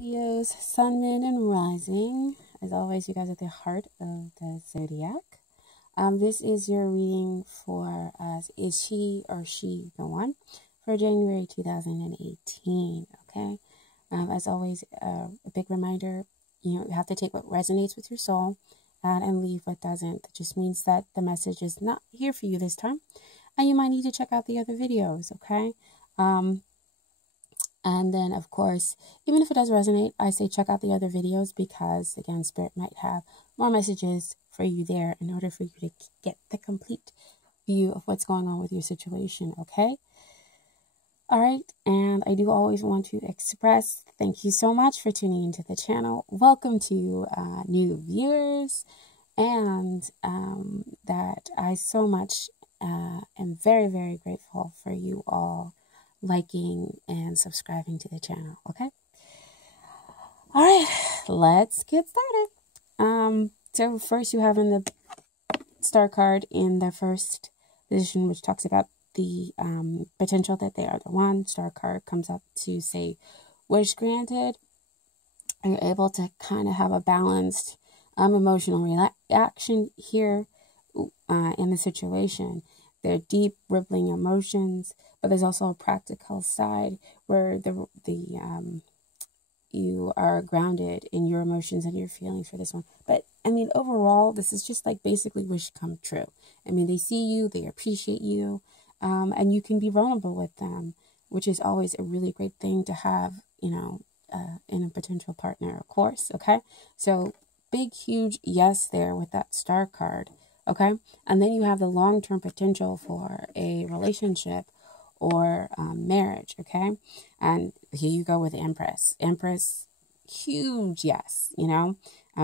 Leos, Sun, Moon, and Rising. As always, you guys are at the heart of the zodiac. This is your reading for is he or she the one for January 2018. Okay. As always, a big reminder: you have to take what resonates with your soul, and leave what doesn't. That just means that the message is not here for you this time, and you might need to check out the other videos. Okay. And then, of course, even if it does resonate, I say check out the other videos because, again, Spirit might have more messages for you there in order for you to get the complete view of what's going on with your situation, okay? All right, and I do always want to express thank you so much for tuning into the channel. Welcome to new viewers, and that I so much am very, very grateful for you all liking and subscribing to the channel. Okay, all right, let's get started. So first you have in the star card in the first position, which talks about the potential that they are the one. Star card comes up to say wish granted, and you're able to kind of have a balanced emotional reaction here in the situation. They're deep, rippling emotions, but there's also a practical side where you are grounded in your emotions and your feelings for this one. But I mean, overall, this is just like basically wish come true. I mean, they see you, they appreciate you, and you can be vulnerable with them, which is always a really great thing to have, in a potential partner, of course. Okay, so big, huge yes there with that star card. Okay, and then you have the long-term potential for a relationship or marriage. Okay, and here you go with Empress. Empress, huge yes.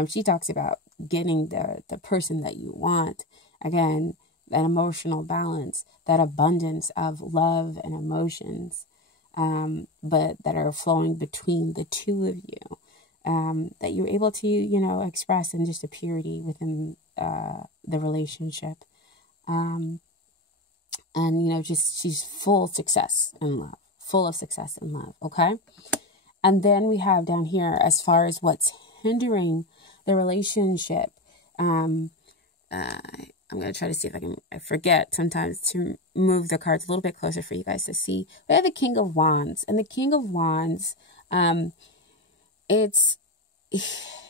She talks about getting the person that you want. Again, that emotional balance, that abundance of love and emotions, but that are flowing between the two of you. That you're able to, express in just a purity within the relationship. And, she's full success in love, full of success in love. Okay. And then we have down here, as far as what's hindering the relationship, I'm going to try to see if I forget sometimes to move the cards a little bit closer for you guys to see. We have the King of Wands, and the King of Wands,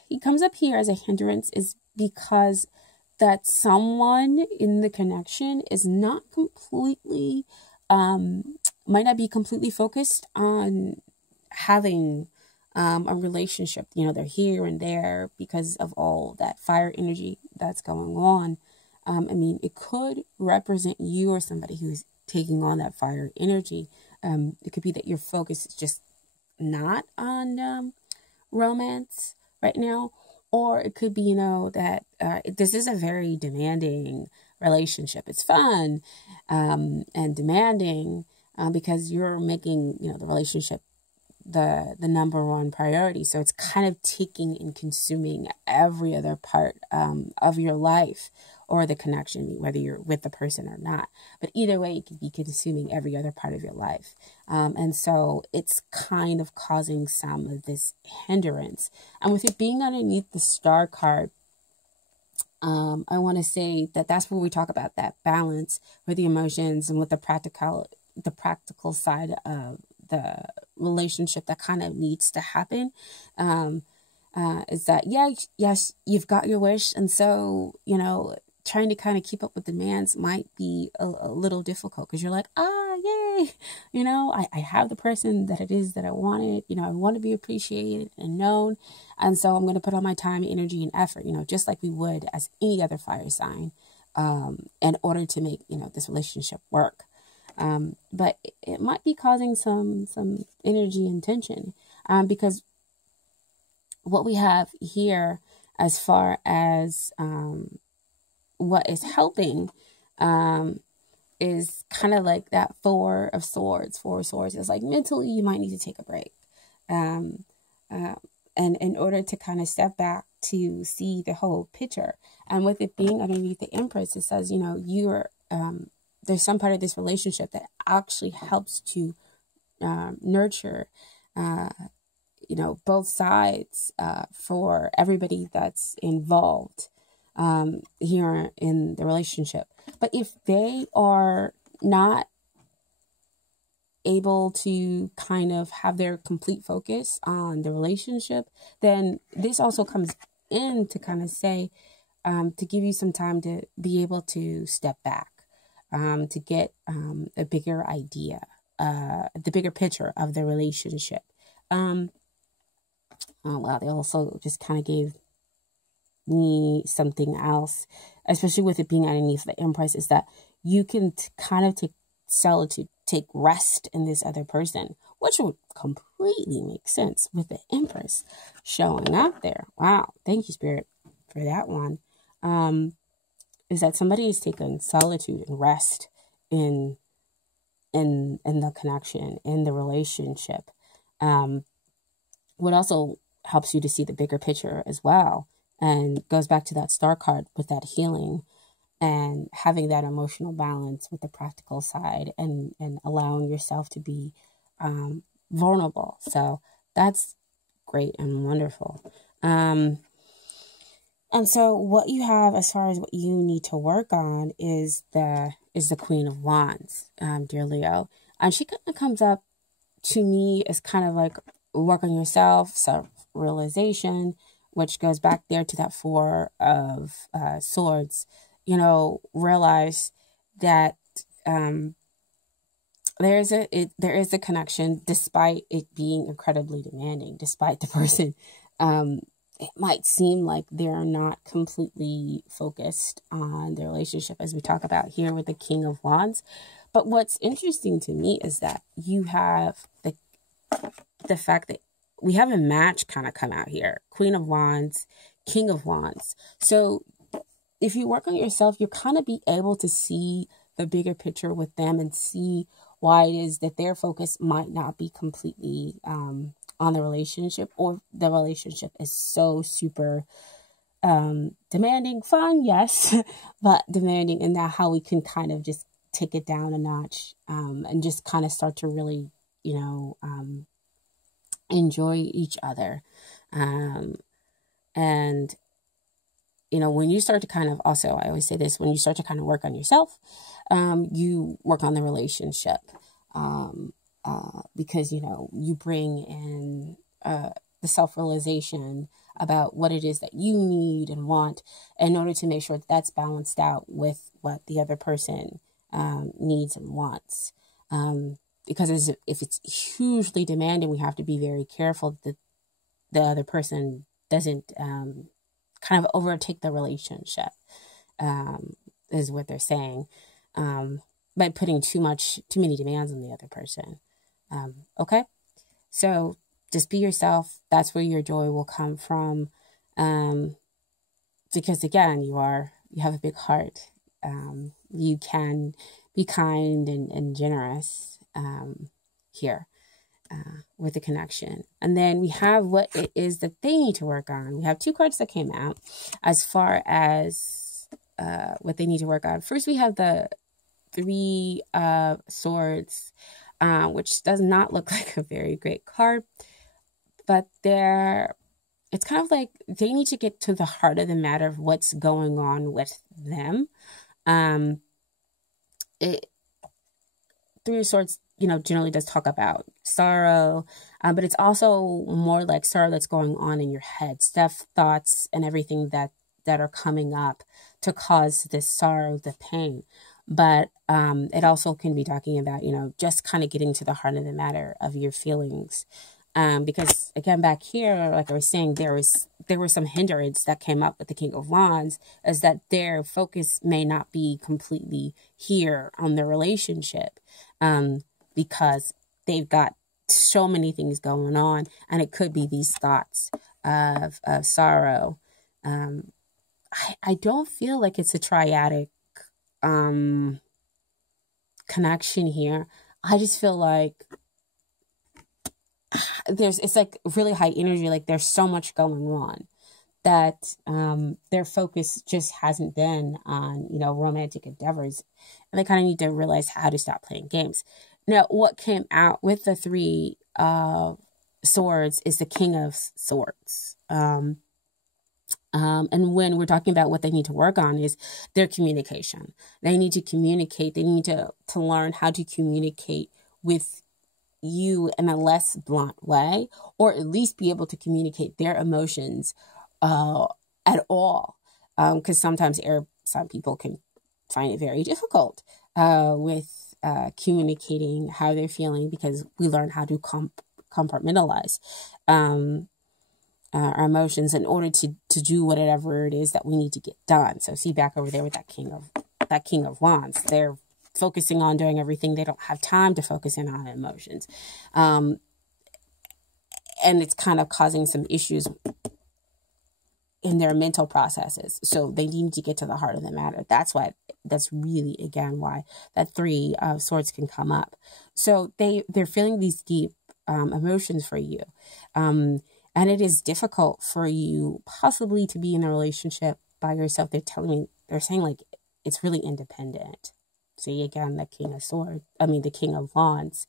he comes up here as a hindrance is because that someone in the connection is not completely, might not be completely focused on having a relationship. They're here and there because of all that fire energy that's going on. It could represent you or somebody who's taking on that fire energy. It could be that your focus is just not on romance right now, or it could be that this is a very demanding relationship. It's fun and demanding because you're making the relationship the number one priority. So it's kind of taking and consuming every other part of your life or the connection, whether you're with the person or not. But either way, it could be consuming every other part of your life. And so it's kind of causing some of this hindrance. And with it being underneath the star card, I want to say that that's where we talk about that balance with the emotions and with the practical side of the relationship that kind of needs to happen. Is that, yes, you've got your wish. And so, trying to kind of keep up with demands might be a little difficult because you're like, yay, I have the person that it is that I wanted, I want to be appreciated and known. And so I'm going to put all my time, energy, and effort, just like we would as any other fire sign, in order to make, this relationship work. But it might be causing some energy and tension, because what we have here as far as what is helping is kind of like that Four of Swords. It's like mentally you might need to take a break, and in order to kind of step back to see the whole picture. And with it being underneath the Empress, it says you're there's some part of this relationship that actually helps to nurture both sides, for everybody that's involved here in the relationship. But if they are not able to kind of have their complete focus on the relationship, then this also comes in to kind of say, to give you some time to be able to step back, to get a bigger idea, the bigger picture of the relationship. Oh wow, they also just kind of gave me something else, especially with it being underneath the Empress, is that you can kind of take solitude, take rest in this other person, which would completely make sense with the Empress showing up there. Wow, thank you, Spirit, for that one. Is that somebody is taking solitude and rest in the connection, in the relationship. What also helps you to see the bigger picture as well, and goes back to that star card with that healing and having that emotional balance with the practical side, and allowing yourself to be vulnerable. So that's great and wonderful. And so what you have as far as what you need to work on is the Queen of Wands, dear Leo. And she kind of comes up to me as kind of like work on yourself, self-realization, which goes back there to that Four of Swords. Realize that there is a connection, despite it being incredibly demanding, despite the person. It might seem like they're not completely focused on the relationship, as we talk about here with the King of Wands. But what's interesting to me is that you have the fact that we have a match kind of come out here. Queen of Wands, King of Wands. So if you work on yourself, you'll kind of be able to see the bigger picture with them and see why it is that their focus might not be completely on the relationship, or the relationship is so super demanding. Fun, yes, but demanding, in that how we can kind of just take it down a notch, and just kind of start to really, enjoy each other. And, when you start to kind of, also, I always say this, when you start to kind of work on yourself, you work on the relationship. Because, you bring in the self-realization about what it is that you need and want, in order to make sure that that's balanced out with what the other person needs and wants. Because if it's hugely demanding, we have to be very careful that the other person doesn't kind of overtake the relationship, is what they're saying, by putting too many demands on the other person. Okay, so just be yourself. That's where your joy will come from. Because again, you have a big heart. You can be kind and generous here with the connection. And then we have what it is that they need to work on. We have two cards that came out as far as what they need to work on. First, we have the Three of Swords, which does not look like a very great card, but it's kind of like they need to get to the heart of the matter of what's going on with them. Three of Swords, generally does talk about sorrow, but it's also more like sorrow that's going on in your head, stuff, thoughts, and everything that are coming up to cause this sorrow, the pain. But it also can be talking about, just kind of getting to the heart of the matter of your feelings. Because again, back here, like I was saying, there was some hindrance that came up with the King of Wands, is that their focus may not be completely here on the relationship, because they've got so many things going on, and it could be these thoughts of sorrow. I don't feel like it's a triadic connection here. I just feel like it's like really high energy, like there's so much going on that their focus just hasn't been on, romantic endeavors, and they kind of need to realize how to stop playing games. Now, what came out with the Three of Swords is the King of Swords. And when we're talking about what they need to work on is their communication. They need to communicate. They need to learn how to communicate with you in a less blunt way, or at least be able to communicate their emotions at all. Because sometimes some people can find it very difficult with communicating how they're feeling, because we learn how to compartmentalize our emotions in order to do whatever it is that we need to get done. So see back over there with that King of Wands. They're focusing on doing everything. They don't have time to focus in on emotions. And it's kind of causing some issues in their mental processes. So they need to get to the heart of the matter. That's really, again, why that Three of Swords can come up. So they're feeling these deep emotions for you. And it is difficult for you possibly to be in a relationship by yourself. They're saying like, it's really independent. See, again, the the King of Wands.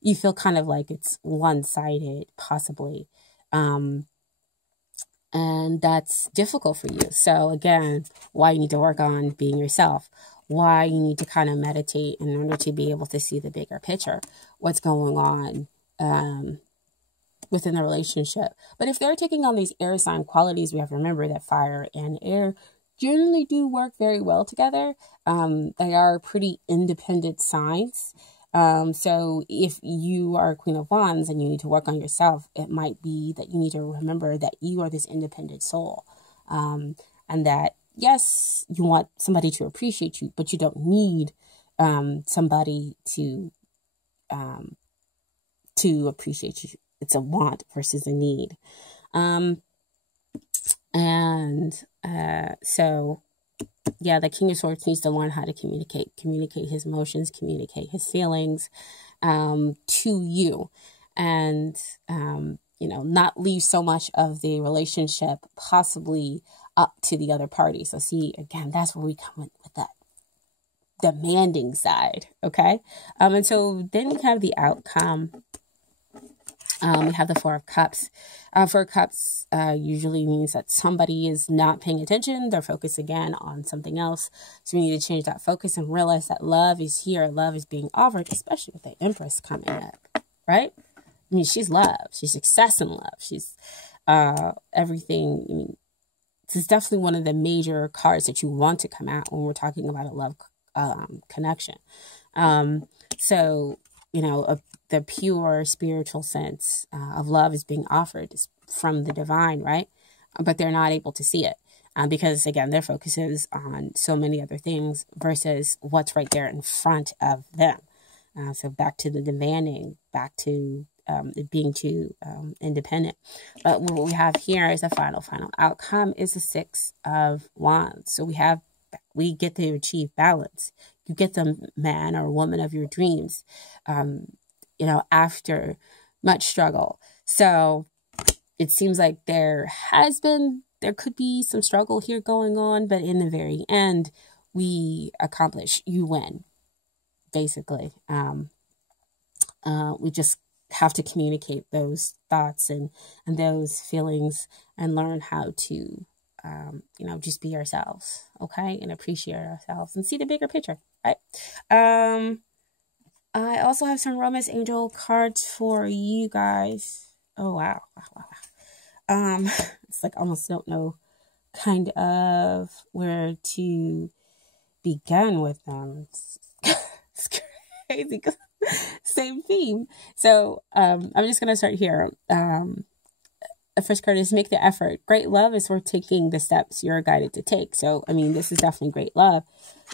You feel kind of like it's one-sided, possibly. And that's difficult for you. So again, why you need to work on being yourself. Why you need to kind of meditate in order to be able to see the bigger picture. What's going on within the relationship. But if they're taking on these air sign qualities, we have to remember that fire and air generally do work very well together. They are pretty independent signs. So if you are a Queen of Wands and you need to work on yourself, it might be that you need to remember that you are this independent soul. And that, yes, you want somebody to appreciate you, but you don't need somebody to appreciate you. It's a want versus a need. So yeah, the King of Swords needs to learn how to communicate his emotions, communicate his feelings, to you, and, not leave so much of the relationship possibly up to the other party. So see, again, that's where we come in with that demanding side. Okay. And so then we have the outcome. We have the Four of Cups. Four of Cups usually means that somebody is not paying attention. They're focused again on something else. So we need to change that focus and realize that love is here. Love is being offered, especially with the Empress coming up, right? I mean, she's love. She's success in love. She's everything. I mean, this is definitely one of the major cards that you want to come out when we're talking about a love connection. So, the pure spiritual sense of love is being offered from the divine, right? But they're not able to see it because, again, their focus is on so many other things versus what's right there in front of them. So back to the demanding, back to it being too independent. But what we have here is the final outcome is the Six of Wands. So we get to achieve balance. You get the man or woman of your dreams, after much struggle. So it seems like there could be some struggle here going on, but in the very end, we accomplish, you win, basically. We just have to communicate those thoughts and those feelings and learn how to, just be ourselves, okay? And appreciate ourselves and see the bigger picture, right? I also have some Romance Angel cards for you guys. Oh, wow. It's like I almost don't know kind of where to begin with them. It's crazy. Same theme. So I'm just going to start here. The first card is make the effort. Great love is worth taking the steps you're guided to take. So, this is definitely great love.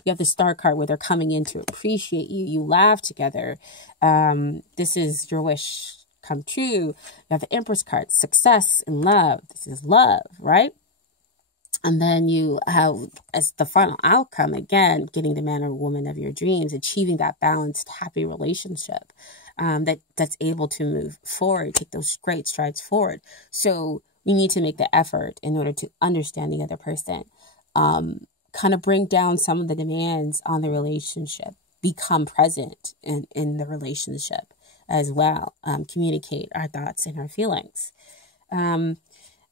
You have the Star card where they're coming in to appreciate you. You laugh together. This is your wish come true. You have the Empress card, success and love. This is love, right? And then you have, as the final outcome, again, getting the man or woman of your dreams, achieving that balanced, happy relationship that's able to move forward, take those great strides forward. So we need to make the effort in order to understand the other person, kind of bring down some of the demands on the relationship, become present in the relationship. as well, communicate our thoughts and our feelings.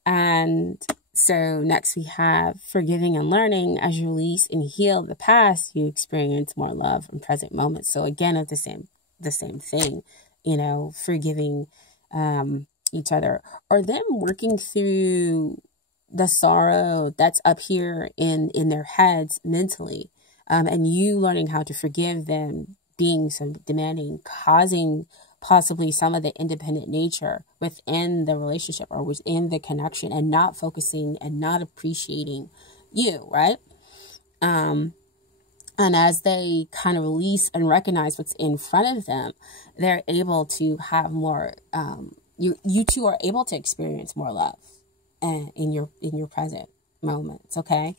And so next we have forgiving and learning. As you release and heal the past, you experience more love in present moments. So again, it's the same thing, forgiving each other, or them working through the sorrow that's up here in their heads mentally, and you learning how to forgive them being so demanding, causing possibly some of the independent nature within the relationship or within the connection, and not focusing and not appreciating you, right? And as they kind of release and recognize what's in front of them, they're able to have more, you two are able to experience more love in your present moments, okay?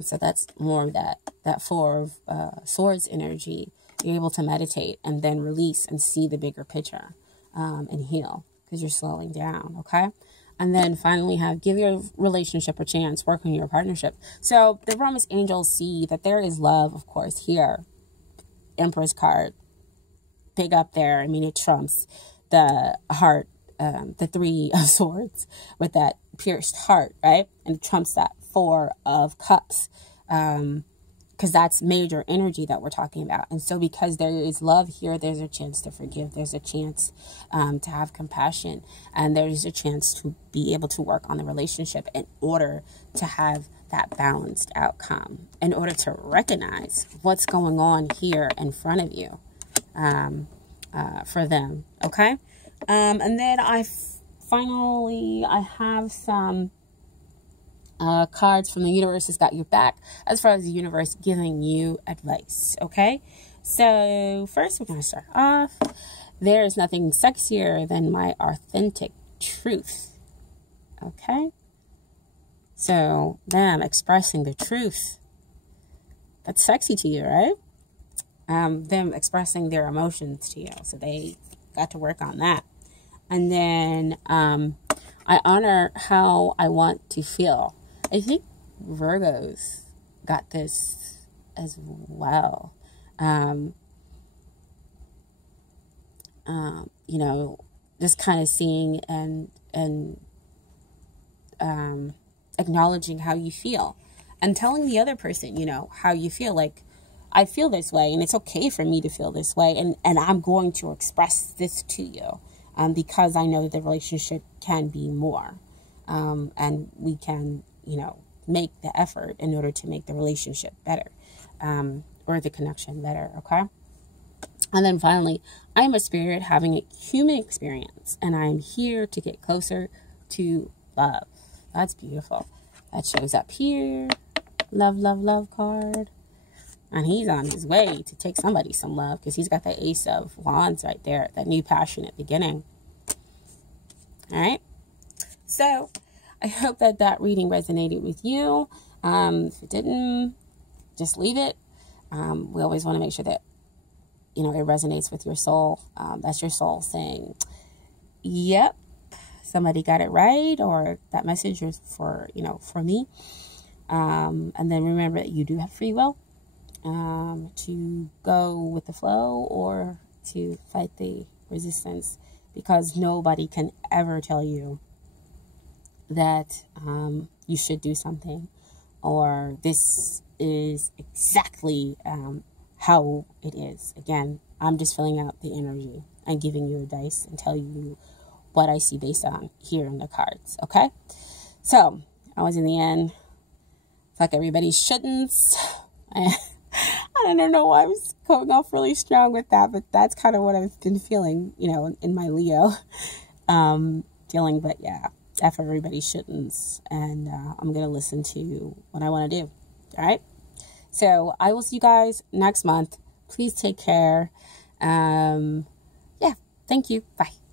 So that's more of that Four of Swords energy. You're able to meditate and then release and see the bigger picture, and heal because you're slowing down, okay? And then finally give your relationship a chance, work on your partnership. So the Promised Angels see that there is love, of course, here. Empress card, big up there. I mean, it trumps the heart, the Three of Swords with that pierced heart, right? And it trumps that Four of Cups, because that's major energy that we're talking about. And so because there is love here, there's a chance to forgive. There's a chance to have compassion. And there's a chance to be able to work on the relationship in order to have that balanced outcome, in order to recognize what's going on here in front of you for them, okay? And then I have some cards from the universe has got your back as far as the universe giving you advice, okay? So first we're going to start off. There is nothing sexier than my authentic truth, okay? So them expressing the truth, that's sexy to you, right? Them expressing their emotions to you, so they got to work on that. And then I honor how I want to feel. I think Virgos got this as well. Just kind of seeing and acknowledging how you feel and telling the other person, how you feel. Like, I feel this way and it's okay for me to feel this way. And I'm going to express this to you, because I know that the relationship can be more. And we can, make the effort in order to make the relationship better, or the connection better, okay? And then finally, I'm a spirit having a human experience, and I'm here to get closer to love. That's beautiful. That shows up here. Love, love, love card. And he's on his way to take somebody some love, because he's got the Ace of Wands right there, that new passionate beginning. All right. So I hope that reading resonated with you. If it didn't, just leave it. We always want to make sure that, it resonates with your soul. That's your soul saying, yep, somebody got it right, or that message is for me. And then remember that you do have free will, to go with the flow or to fight the resistance, because nobody can ever tell you that you should do something, or this is exactly how it is. Again, I'm just filling out the energy and giving you a dice and tell you what I see based on here in the cards, okay? So, I was in the end, fuck everybody shouldn't. I don't know why I was going off really strong with that, but that's kind of what I've been feeling, in my Leo feeling. But yeah, F everybody shouldn't. And I'm going to listen to what I want to do. All right. So I will see you guys next month. Please take care. Yeah. Thank you. Bye.